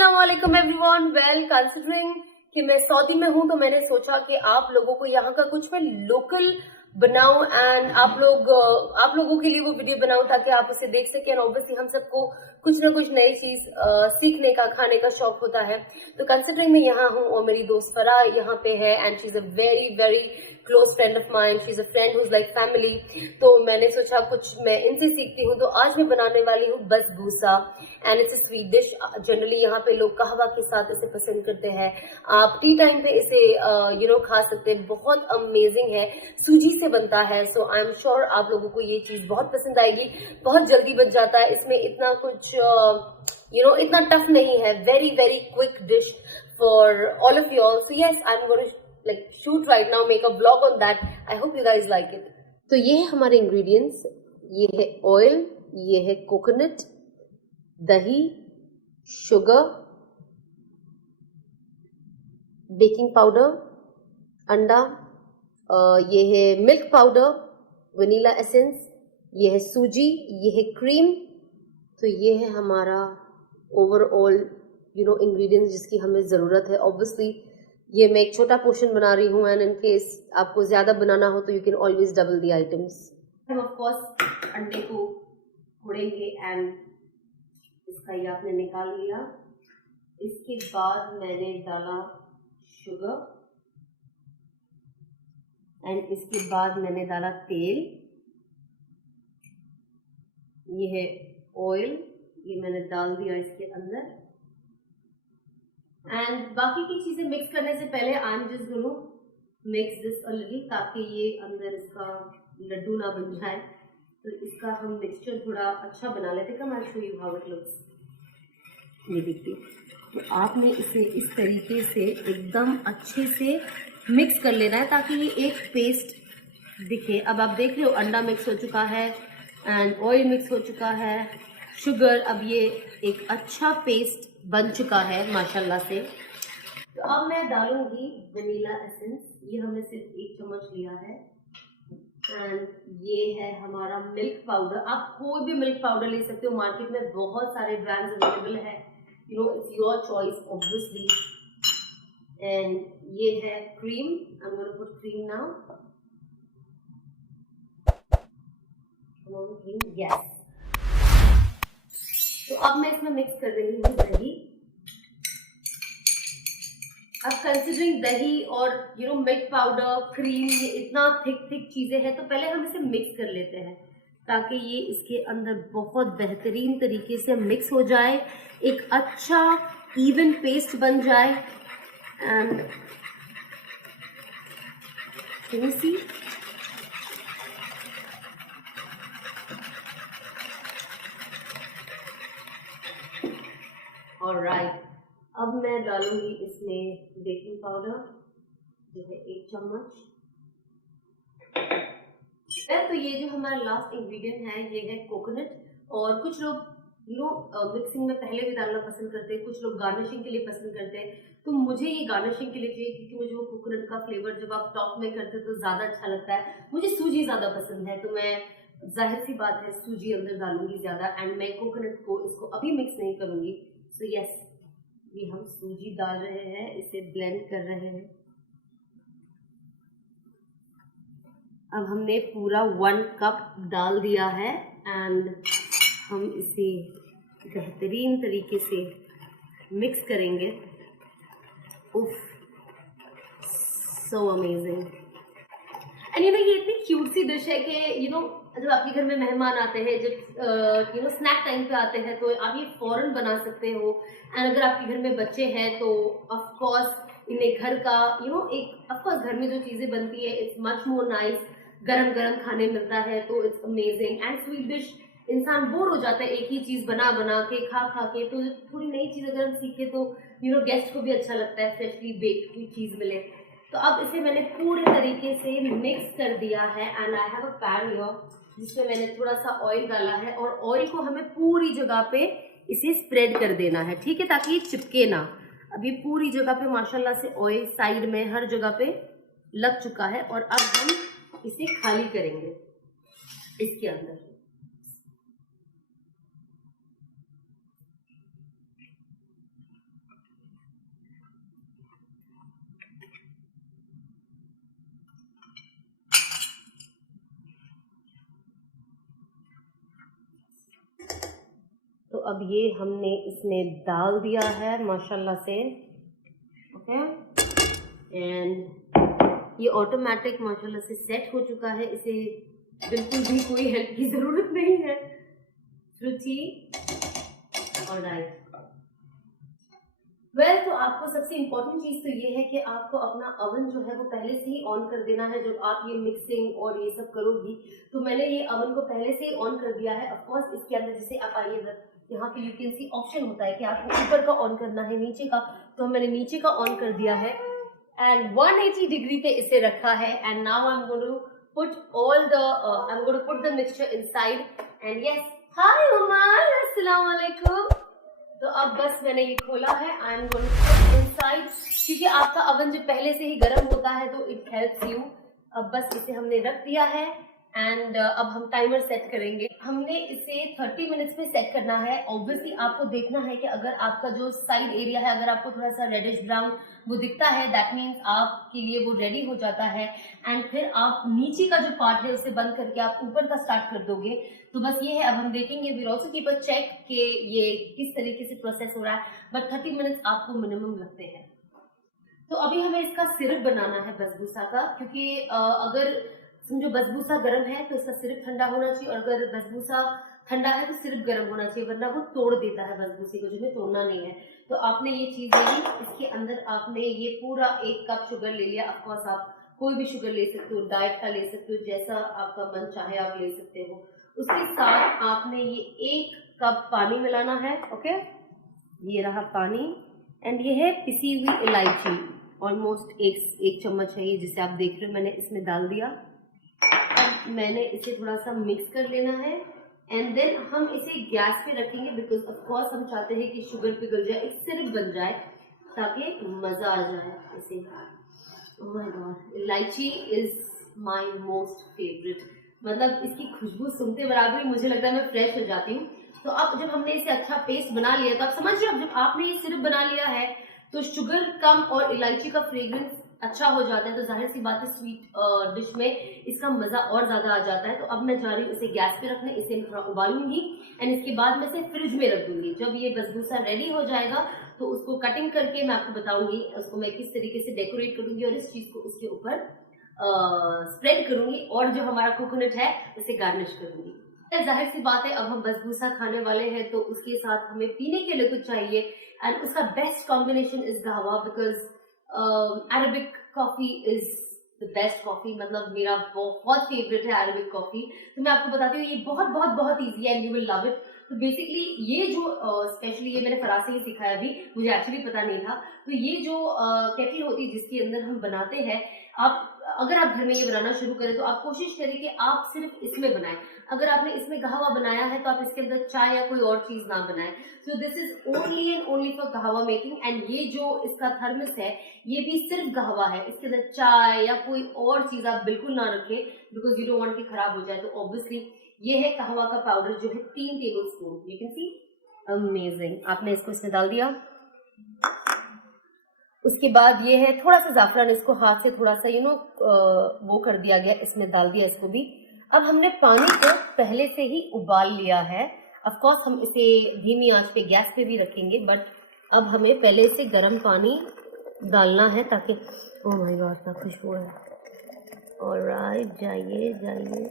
अस्सलाम वालेकुम everyone. Well, considering कि मैं सऊदी में हूं तो मैंने सोचा कि आप लोगों को यहाँ का कुछ मैं लोकल बनाऊं एंड आप लोगों के लिए वो वीडियो बनाऊं ताकि आप उसे देख सकें। ऑब्वियसली हम सबको कुछ ना कुछ नई चीज सीखने का, खाने का शौक होता है। तो कंसिडरिंग मैं यहाँ हूँ और मेरी दोस्त फरा यहाँ पे है and she is a very very close friend of mine, she is a friend who is like family. तो मैंने सोचा कुछ मैं इनसे सीखती हूँ। तो आज मैं बनाने वाली हूँ basbousa and it's a sweet dish. Generally यहाँ पे लोग कहवा के साथ इसे पसंद करते हैं। आप टी टाइम पे इसे खा सकते हैं। बहुत अमेजिंग है, सूजी से बनता है। सो आई एम श्योर आप लोगों को ये चीज बहुत पसंद आएगी। बहुत जल्दी बन जाता है, इसमें इतना कुछ इतना टफ नहीं है। Very very quick dish for all of you all. So yes, I am going to like shoot right now, make a vlog on that. I hope you guys like it. तो ये है हमारे ingredients. ये है oil, ये है coconut, दही, sugar, baking powder, अंडा, ये है मिल्क पाउडर, वनीला एसेंस, ये है सूजी, ये है क्रीम। तो ये है हमारा ओवरऑल इंग्रेडिएंट्स जिसकी हमें ज़रूरत है। ऑब्वियसली ये मैं एक छोटा पोर्शन बना रही हूँ एंड इन केस आपको ज़्यादा बनाना हो तो you can always double the items. हम ऑफ कोर्स अंडे को फोड़ेंगे एंड इसका ये आपने निकाल लिया। इसके बाद मैंने डाला शुगर एंड इसके बाद मैंने डाला तेल। ये है ऑयल, ये मैंने डाल दिया इसके अंदर एंड बाकी की चीजें मिक्स करने से पहले I am just going to mix this a little ताकि ये अंदर इसका लड्डू ना बन जाए। तो इसका हम मिक्सचर थोड़ा अच्छा बना लेते। Come I show you how it looks. ये देखिए, तो आपने इसे इस तरीके से एकदम अच्छे से मिक्स कर लेना है ताकि ये एक पेस्ट दिखे। अब आप देख रहे हो अंडा मिक्स हो चुका है एंड ऑयल मिक्स हो चुका है, शुगर, अब ये एक अच्छा पेस्ट बन चुका है माशाल्लाह से। तो अब मैं डालूंगी वनीला एसेंस। ये हमने सिर्फ 1 चम्मच लिया है एंड ये है हमारा मिल्क पाउडर। आप कोई भी मिल्क पाउडर ले सकते हो, मार्केट में बहुत सारे ब्रांड्स अवेलेबल है। It's your choice obviously. And ये है cream. I am going to put cream now. Come on cream, yes. तो अब मैं इसमें मिक्स कर रही हूँ दही। अब कंसिडरिंग दही और मिल्क पाउडर, क्रीम, ये इतना थिक चीजें हैं तो पहले हम इसे मिक्स कर लेते हैं ताकि ये इसके अंदर बहुत बेहतरीन तरीके से मिक्स हो जाए, एक अच्छा इवन पेस्ट बन जाए। And can you see, alright. अब मैं डालूंगी इसमें बेकिंग पाउडर जो है 1 चम्मच। तो ये जो हमारा लास्ट इंग्रेडिएंट है ये है कोकोनट। और कुछ लोग मिक्सिंग में पहले भी डालना पसंद करते हैं, कुछ लोग गार्निशिंग के लिए पसंद करते हैं। तो मुझे ये गार्निशिंग के लिए चाहिए क्योंकि मुझे वो कोकोनट का फ्लेवर जब आप टॉप में करते तो ज्यादा अच्छा लगता है। मुझे सूजी ज्यादा पसंद है तो मैं जाहिर सी बात है सूजी अंदर डालूंगी ज्यादा एंड मैं कोकोनट को इसको अभी मिक्स नहीं करूंगी। सो यस, ये हम सूजी डाल रहे हैं, इसे ब्लेंड कर रहे हैं। अब हमने पूरा 1 कप डाल दिया है एंड हम इसे बेहतरीन तरीके से मिक्स करेंगे। उफ, सो अमेजिंग। एंड ये इतनी क्यूट सी डिश है कि जब आपके घर में मेहमान आते हैं, जब स्नैक टाइम पे आते हैं तो आप ये फौरन बना सकते हो। एंड अगर आपके घर में बच्चे हैं तो ऑफ कोर्स इन्हें घर का एक ऑफ कोर्स घर में जो चीजें बनती है इट्स मच मोर नाइस। गरम गरम खाने मिलता है तो it's amazing. And sweet dish, इंसान बोर हो जाता है एक ही चीज बना बना के, खा खा के। तो थोड़ी नई चीज अगर हम सीखे तो गेस्ट को भी अच्छा लगता है, फ्रेशली बेक्ड कोई चीज मिले। तो अब इसे मैंने पूरे तरीके से मिक्स कर दिया है and I have a pan here जिसमें मैंने थोड़ा सा ऑयल डाला है और ऑयल को हमें पूरी जगह पे इसे स्प्रेड कर देना है, ठीक है, ताकि ये चिपके ना। अब ये पूरी जगह पे माशाल्लाह से ऑयल साइड में हर जगह पे लग चुका है और अब हम इसे खाली करेंगे इसके अंदर। अब ये हमने इसमें डाल दिया है माशाल्लाह से, ओके। एंड ये ऑटोमेटिक माशाल्लाह से सेट हो चुका है, इसे बिल्कुल भी कोई हेल्प की ज़रूरत नहीं है। रुचि ऑलराइट। तो आपको सबसे इम्पोर्टेंट चीज़ तो ये है कि आपको अपना अवन जो है वो पहले से ही ऑन कर देना है। जब आप ये मिक्सिंग और ये सब करोगी तो मैंने ये अवन को पहले से ही ऑन कर दिया है। ऑफ कोर्स इसके अंदर जैसे आप आइए यहाँ पे यू कैन सी ऑप्शन होता है कि आपको ऊपर का ऑन करना है नीचे का, तो मैंने नीचे का ऑन कर दिया है एंड 180 डिग्री पे इसे रखा है। And now I am going to put the mixture inside and yes, hi Umar, अस्सलाम वालेकुम। तो अब बस मैंने ये खोला है, I am going to put inside, क्योंकि आपका अवन जब पहले से ही गर्म होता है तो इट हेल्प्स यू। अब बस इसे हमने रख दिया है एंड अब हम टाइमर सेट करेंगे। हमने इसे 30 मिनट्स पे सेट करना है। ऑब्वियसली आपको देखना है कि अगर आपका जो साइड एरिया है, अगर आपको थोड़ा सा रेडिश ब्राउन वो दिखता है, दैट मीन्स आपके लिए वो रेडी हो जाता है। एंड फिर आप नीचे का जो पार्ट है उसे बंद करके आप ऊपर का स्टार्ट कर दोगे। तो बस ये है, अब हम देखेंगे, we'll also keep a check कि ये किस तरीके से प्रोसेस हो रहा है, बट 30 मिनट्स आपको मिनिमम लगते हैं। तो अभी हमें इसका सिरप बनाना है बसबूसा का, क्योंकि अगर समझो बसबूसा गर्म है तो इसका सिरप ठंडा होना चाहिए, और अगर बसबूसा ठंडा है तो सिरप गर्म होना चाहिए, वरना वो तोड़ देता है बसबूसे को, जिन्हें तोड़ना नहीं है। तो आपने ये चीज ले ली, इसके अंदर आपने ये पूरा 1 कप शुगर ले लिया। ऑफकोर्स आप कोई भी शुगर ले सकते हो, डाइट का ले सकते हो, जैसा आपका मन चाहे आप ले सकते हो। उसके साथ आपने ये 1 कप पानी मिलाना है, ओके। ये रहा पानी एंड ये है पिसी हुई इलायची, ऑलमोस्ट एक चम्मच है ये, जिसे आप देख रहे हो मैंने इसमें डाल दिया। अब मैंने इसे थोड़ा सा मिक्स कर लेना है एंड देन हम इसे गैस पे रखेंगे, बिकॉज ऑफ कोर्स हम चाहते हैं कि शुगर पिघल जाए, एक सिरप बन जाए, ताकि मजा आ जाए इसे। ओह माय गॉड, इलायची इज माय मोस्ट फेवरेट, मतलब इसकी खुशबू सुनते बराबर मुझे लगता है मैं फ्रेश हो जाती हूँ। तो अब जब हमने इसे अच्छा पेस्ट बना लिया, तो आप समझ रहे हो, जब आपने ये सिरप बना लिया है तो शुगर कम और इलायची का फ्रेग्रेंस अच्छा हो जाता है, तो जाहिर सी बात है स्वीट डिश में इसका मजा और ज्यादा आ जाता है। तो अब मैं जा रही हूँ इसे गैस पे रखने, इसे मैं थोड़ा उबालूंगी एंड इसके बाद मैं इसे फ्रिज में रख दूंगी। जब ये बसबूसा रेडी हो जाएगा तो उसको कटिंग करके मैं आपको बताऊंगी उसको मैं किस तरीके से डेकोरेट करूंगी और इस चीज को उसके ऊपर स्प्रेड करूंगी, और जो हमारा कोकोनट है उसे गार्निश करूंगी। जाहिर सी बात है, अब हम बसबूसा खाने वाले हैं तो उसके साथ हमें पीने के लिए कुछ चाहिए, एंड उसका बेस्ट कॉम्बिनेशन इज कहवा, because Arabic coffee is the best coffee, मतलब मेरा बहुत फेवरेट है अरबिक कॉफी। तो मैं आपको बताती हूँ, ये बहुत बहुत बहुत ईजी है and you will love it. तो बेसिकली ये जो स्पेशली ये मैंने फराज से ही सिखाया, अभी मुझे एक्चुअली पता नहीं था। तो ये जो केटल होती है जिसके अंदर हम बनाते हैं, आप अगर आप घर में ये बनाना शुरू करें तो आप कोशिश करें कि आप सिर्फ इसमें बनाएं। अगर आपने इसमें कहवा बनाया है तो आप इसके अंदर चाय या कोई और चीज ना बनाएं। So this is only and only for कहवा मेकिंग। एंड ये जो इसका थर्मस है ये भी सिर्फ कहवा है, इसके अंदर चाय या कोई और चीज आप बिल्कुल ना रखें, बिकॉज यू डोंट वांट कि खराब हो जाए। तो ऑब्वियसली ये है कहवा का पाउडर जो है 3 table spoon, you can see, amazing. आपने इसको इसमें डाल दिया। उसके बाद ये है थोड़ा सा जाफरान, इसको हाथ से थोड़ा सा वो कर दिया गया, इसमें डाल दिया इसको भी। अब हमने पानी को पहले से ही उबाल लिया है। ऑफ कोर्स हम इसे धीमी आंच पे गैस पे भी रखेंगे, बट अब हमें पहले से गर्म पानी डालना है ताकि, ओह माय गॉड क्या खुशबू है। ऑलराइट, जाइए जाइए।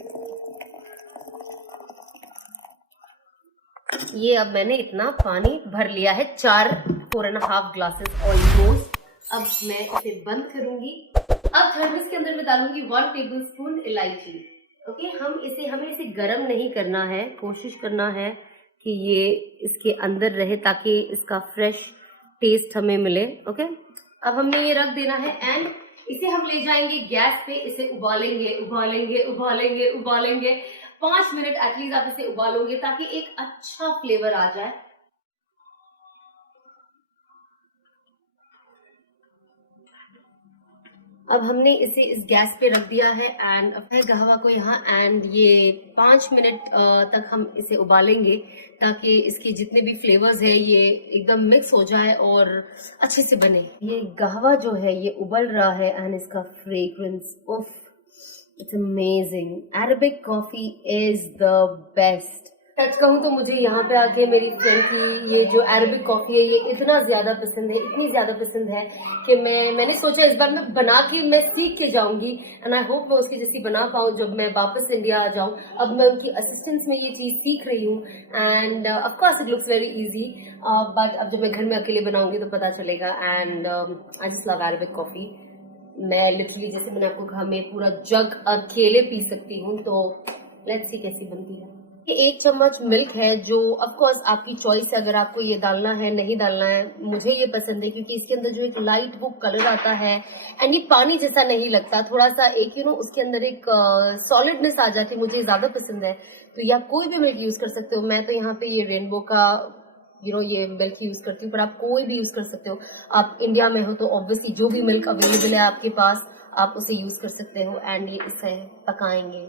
ये अब मैंने इतना पानी भर लिया है, 4.5 ग्लासेस ऑलमोस्ट। अब मैं इसे बंद करूंगी। अब थर्मस के अंदर मैं डालूंगी 1 टेबल स्पून इलायची, ओके। हमें इसे गर्म नहीं करना है, कोशिश करना है कि ये इसके अंदर रहे ताकि इसका फ्रेश टेस्ट हमें मिले, ओके। अब हमने ये रख देना है एंड इसे हम ले जाएंगे गैस पे, इसे उबालेंगे उबालेंगे उबालेंगे उबालेंगे 5 मिनट एटलीस्ट आप इसे उबालोगे ताकि एक अच्छा फ्लेवर आ जाए। अब हमने इसे इस गैस पे रख दिया है एंड अपने कहवा को यहाँ, एंड ये 5 मिनट तक हम इसे उबालेंगे ताकि इसके जितने भी फ्लेवर्स है ये एकदम मिक्स हो जाए और अच्छे से बने। ये कहवा जो है ये उबल रहा है एंड इसका फ्रेग्रेंस, उफ, it's amazing. Arabic coffee is the best. सच कहूँ तो मुझे यहाँ पे आके मेरी फ्रेंड की ये जो अरेबिक कॉफ़ी है ये इतना ज़्यादा पसंद है, इतनी ज़्यादा पसंद है कि मैंने सोचा इस बार मैं बना के मैं सीख के जाऊँगी एंड आई होप मैं उसकी जैसी बना पाऊँ जब मैं वापस इंडिया आ जाऊँ। अब मैं उनकी असिस्टेंस में ये चीज़ सीख रही हूँ end of course it looks very easy, but अब जब मैं घर में अकेले बनाऊँगी तो पता चलेगा। And I just love Arabic coffee. मैं लिटरली जैसे मैंने आपको कहा मैं पूरा जग अकेले पी सकती हूँ, तो लेट्स सी कैसी बनती है। ये 1 चम्मच मिल्क है जो ऑफ कोर्स आपकी चॉइस है, अगर आपको ये डालना है नहीं डालना है। मुझे ये पसंद है क्योंकि इसके अंदर जो एक लाइट वो कलर आता है एंड ये पानी जैसा नहीं लगता, थोड़ा सा एक उसके अंदर एक सॉलिडनेस आ जाती है, मुझे ज्यादा पसंद है। तो ये आप कोई भी मिल्क यूज कर सकते हो। मैं तो यहाँ पे ये रेनबो का ये मिल्क यूज करती हूँ, पर आप कोई भी यूज कर सकते हो। आप इंडिया में हो तो ऑब्वियसली जो भी मिल्क अवेलेबल है आपके पास आप उसे यूज कर सकते हो एंड ये इसे पकाएंगे।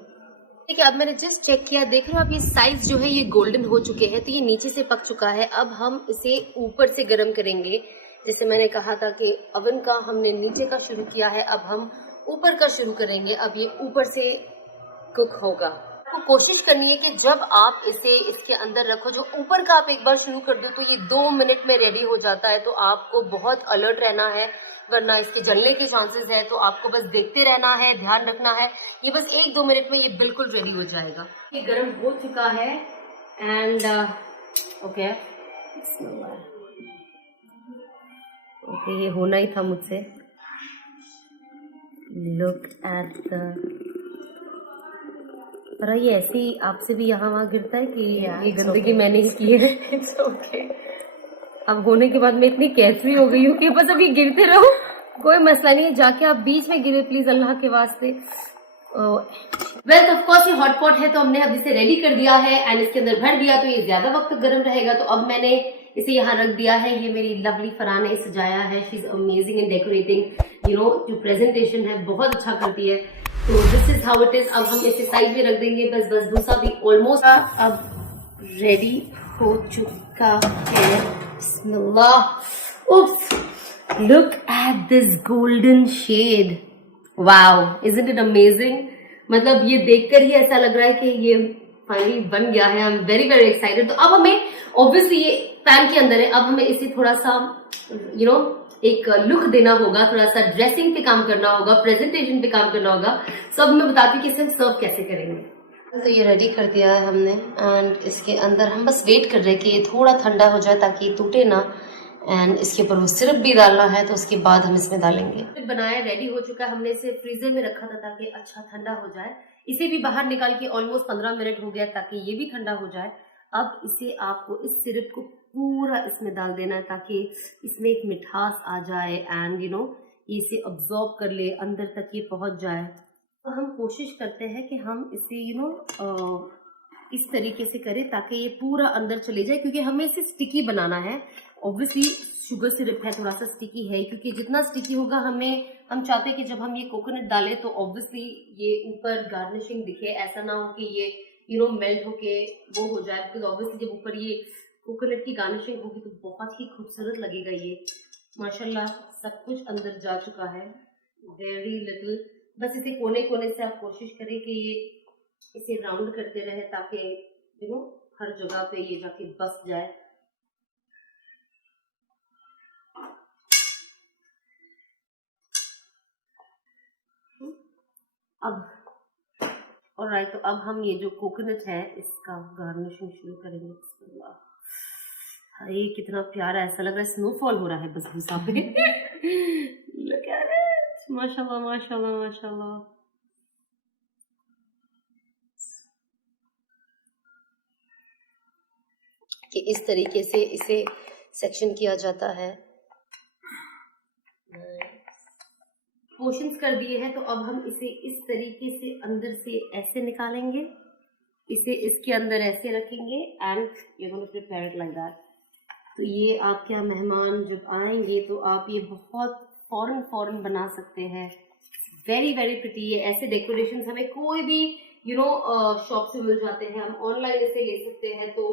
देखिए अब मैंने जस्ट चेक किया, देख रहे हो आप ये साइज जो है ये गोल्डन हो चुके हैं, तो ये नीचे से पक चुका है। अब हम इसे ऊपर से गर्म करेंगे। जैसे मैंने कहा था कि अवन का हमने नीचे का शुरू किया है, अब हम ऊपर का शुरू करेंगे। अब ये ऊपर से कुक होगा। आपको कोशिश करनी है कि जब आप इसे इसके अंदर रखो, जो ऊपर का आप एक बार शुरू कर दो तो ये 2 मिनट में रेडी हो जाता है। तो आपको बहुत अलर्ट रहना है वरना इसके जलने के चांसेस है। तो आपको बस देखते रहना है, ध्यान रखना है। ये बस 1-2 मिनट में ये बिल्कुल रेडी हो जाएगा। ये गर्म हो चुका है एंड ओके ये होना ही था मुझसे। लुक एट द, पर ये ऐसे ही आपसे भी यहाँ वहाँ गिरता है कि ये गंदगी मैंने ही की है। It's okay. अब होने के बाद मैं इतनी केयरफ्री हो गई हूँ कि बस अभी गिरते रहो, कोई मसला नहीं है। जाके आप बीच में गिरे प्लीज अल्लाह के वास्ते। वेल ऑफ कोर्स ये हॉट पॉट है तो हमने अब इसे रेडी कर दिया है एंड इसके अंदर भर दिया, तो ये ज्यादा वक्त गर्म रहेगा। तो अब मैंने इसे यहाँ रख दिया है। ये मेरी लवली फरहान ने सजाया है। She is amazing in decorating, जो प्रेजेंटेशन है बहुत अच्छा करती है। तो this is how it is. अब हम इसे साइड में रख देंगे। बस भूसा भी ऑलमोस्ट अब रेडी हो चुका है। बिस्मिल्लाह। Oops, look at this golden shade. Wow, isn't it amazing. मतलब ये देखकर ही ऐसा लग रहा है कि ये फाइनली बन गया है। I am very very excited. तो अब हमें ऑब्वियसली ये पैन के अंदर है, अब हमें इसे थोड़ा सा एक लुक देना होगा, थोड़ा सा ड्रेसिंग पे काम करना होगा, प्रेजेंटेशन पे काम करना होगा। सो अब मैं बताती हूँ कि इसे हम सर्व कैसे करेंगे। तो ये रेडी कर दिया है हमने एंड इसके अंदर हम बस वेट कर रहे हैं कि ये थोड़ा ठंडा हो जाए ताकि ये टूटे ना। एंड इसके ऊपर वो सिरप भी डालना है तो उसके बाद हम इसमें डालेंगे। बनाया रेडी हो चुका है। हमने इसे फ्रीजर में रखा था ताकि अच्छा ठंडा हो जाए। इसे भी बाहर निकाल के ऑलमोस्ट 15 मिनट हो गया ताकि ये भी ठंडा हो जाए। अब इसे आपको इस सिरप को पूरा इसमें डाल देना है ताकि इसमें एक मिठास आ जाए एंड इसे अब्जॉर्ब कर ले, अंदर तक ये पहुंच जाए। तो हम कोशिश करते हैं कि हम इसे इस तरीके से करें ताकि ये पूरा अंदर चले जाए, क्योंकि हमें इसे स्टिकी बनाना है। ऑब्वियसली शुगर सिरप है, थोड़ा सा स्टिकी है, क्योंकि जितना स्टिकी होगा हम चाहते हैं कि जब हम ये कोकोनट डालें तो ऑब्वियसली ये ऊपर गार्निशिंग दिखे, ऐसा ना हो कि ये मेल्ट होके वो हो जाए। बिकॉज ऑब्वियसली जब ऊपर ये कोकोनट की गार्निशिंग होगी तो बहुत ही खूबसूरत लगेगा ये। माशाल्लाह सब कुछ अंदर जा चुका है, वेरी लिटिल। बस इसे कोने कोने से आप कोशिश करें कि ये इसे राउंड करते रहे ताकि हर जगह पे ये जाके बस जाए। अब ऑलराइट, तो अब हम ये जो कोकोनट है इसका गार्निशिंग शुरू करेंगे। ये कितना प्यारा, ऐसा लग रहा है स्नोफॉल हो रहा है बस भूसा पे। Look at it, माशाल्लाह माशाल्लाह माशाल्लाह। कि इस तरीके से इसे सेक्शन किया जाता है। पोर्शंस कर दिए हैं तो अब हम इसे इस तरीके से अंदर से ऐसे निकालेंगे, इसे इसके अंदर ऐसे रखेंगे and you gonna prepare it like that. तो ये आपके यहाँ मेहमान जब आएंगे तो आप ये बहुत फौरन बना सकते हैं। Very very pretty. ये ऐसे डेकोरेशंस हमें कोई भी शॉप से मिल जाते हैं, हम ऑनलाइन इसे ले सकते हैं। तो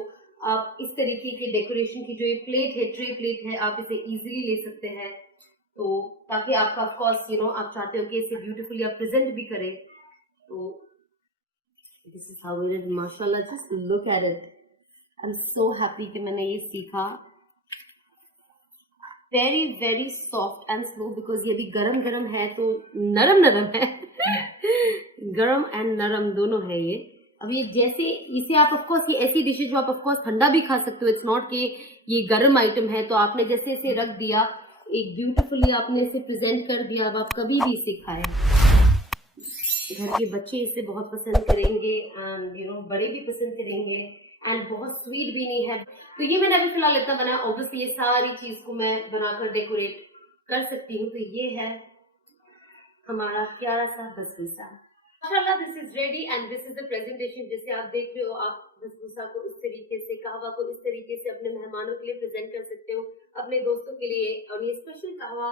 आप इस तरीके की डेकोरेशन की जो ये प्लेट है, ट्रे प्लेट है, आप इसे इजीली ले सकते हैं। तो ताकि आपका ऑफ कोर्स आप चाहते हो कि इसे ब्यूटीफुली आप प्रेजेंट भी करें। तो this is how it is. माशाल्लाह, just look at it. I am so happy कि मैंने ये सीखा। Very very soft and slow, because ये भी गरम गरम है तो नरम नरम है। गरम एंड नरम दोनों है ये। अब ये जैसे इसे आप ऑफकोर्स, ये ऐसी डिश है जो आप ऑफकोर्स ठंडा भी खा सकते हो। इट्स नॉट कि ये गर्म आइटम है तो आपने जैसे इसे रख दिया, एक ब्यूटीफुली आपने इसे प्रेजेंट कर दिया, अब आप कभी भी इसे खाएं। घर के बच्चे इसे बहुत पसंद करेंगे एंड बड़े भी पसंद करेंगे एंड बहुत स्वीट भी नहीं है। तो ये मैंने अभी फिलहाल इतना बनाया। ऑब्वियसली ये सारी चीज को मैं बनाकर डेकोरेट कर सकती हूँ। तो ये है हमारा प्यारा सा बसबूसा। माशाल्लाह, this is ready and this is the presentation. जैसे आप देख रहे हो, आप बसबूसा को इस तरीके से, कहवा को इस तरीके से अपने मेहमानों के लिए प्रेजेंट कर सकते हो, अपने दोस्तों के लिए। और ये स्पेशल कहवा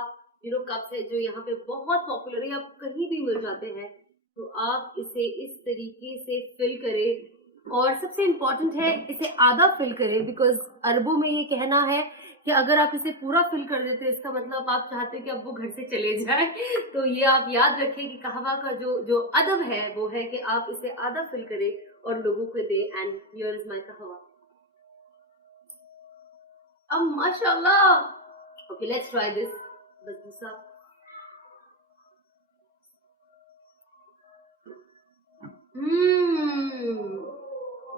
कप्स है जो यहाँ पे बहुत पॉपुलर है, आप कहीं भी मिल जाते हैं। तो आप इसे इस तरीके से फिल करें और सबसे इम्पोर्टेंट है इसे आधा फिल करें, बिकॉज अरबों में ये कहना है कि अगर आप इसे पूरा फिल कर देते हैं इसका मतलब आप चाहते हैं कि अब वो घर से चले जाए। तो ये आप याद रखें कि कहवा का जो अदब है वो है कि आप इसे आधा फिल करें और लोगों को दें। एंड हियर इज माय कहवा। अब माशाल्लाह। Okay, let's try this basbousa.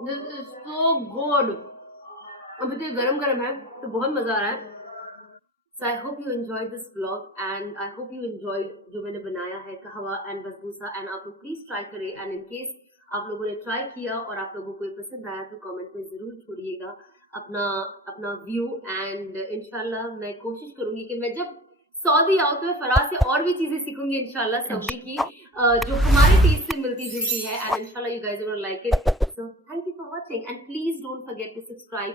This is so good. अभी तो गरम गरम है तो बहुत मजा आ रहा है। So I hope you enjoyed this blog and I hope you enjoyed जो मैंने बनाया है कहवा एंड बसबूसा। एंड आप लोग प्लीज ट्राई करें एंड इन केस आप लोगों ने ट्राई किया और आप लोगों को ये पसंद आया तो कमेंट में जरूर छोड़िएगा अपना व्यू। एंड इंशाल्लाह मैं कोशिश करूंगी कि मैं जब सऊदी आऊँ तो मैं फराज से और भी चीजें सीखूंगी इंशाल्लाह सऊदी की, जो हमारे टेस्ट से मिलती जुलती है। एंड इंशाल्लाह you guys will like it. So thank you for watching and please don't forget to subscribe.